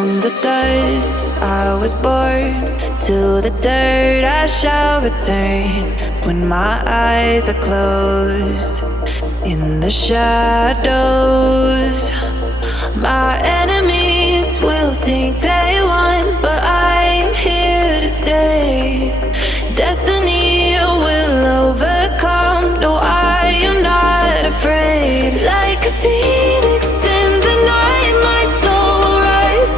From the dust I was born, to the dirt I shall return. When my eyes are closed in the shadows, my enemies will think they won, but I'm here to stay. Destiny will overcome, no, I am not afraid. Like a phoenix in the night, my soul will rise.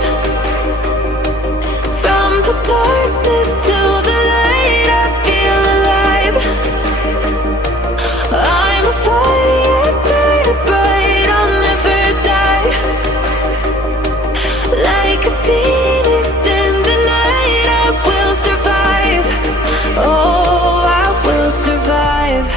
From the darkness to the light, I feel alive. I'm a fire, burning bright, I'll never die. Like a phoenix in the night, I will survive. Oh, I will survive.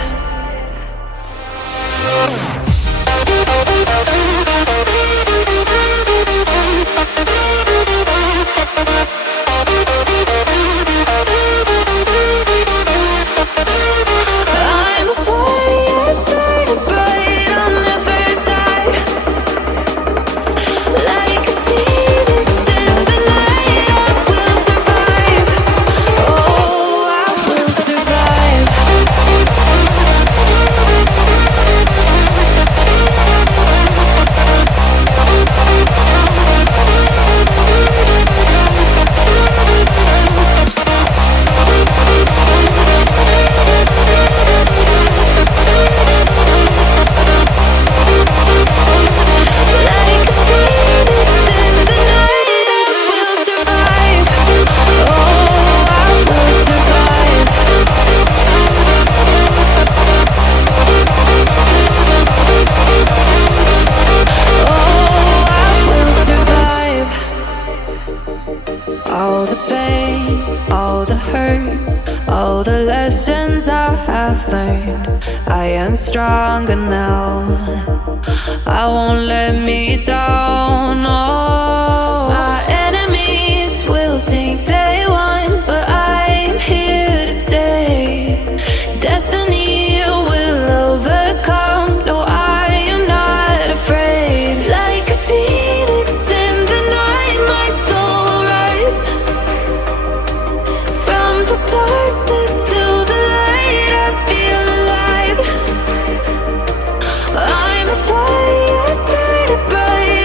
I'm a fire, burning bright, I'll never die. Like a phoenix in the night, I will survive. Oh, I will survive. Like a phoenix in the night, I will survive. Oh, I will survive. Oh, I will survive. All the pain, all the hurt, all the lessons I have learned, I am stronger now. I won't let me down. Oh, my enemies will think they won, but I'm here to stay. Destiny will overcome, no, I am not afraid. Like a phoenix in the night, my soul will rise. From the darkness to the light, I feel alive. I'm a fire, burning bright,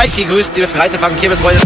Seid gegrüßt, liebe Freizeitpark- und Kirmesfreunde.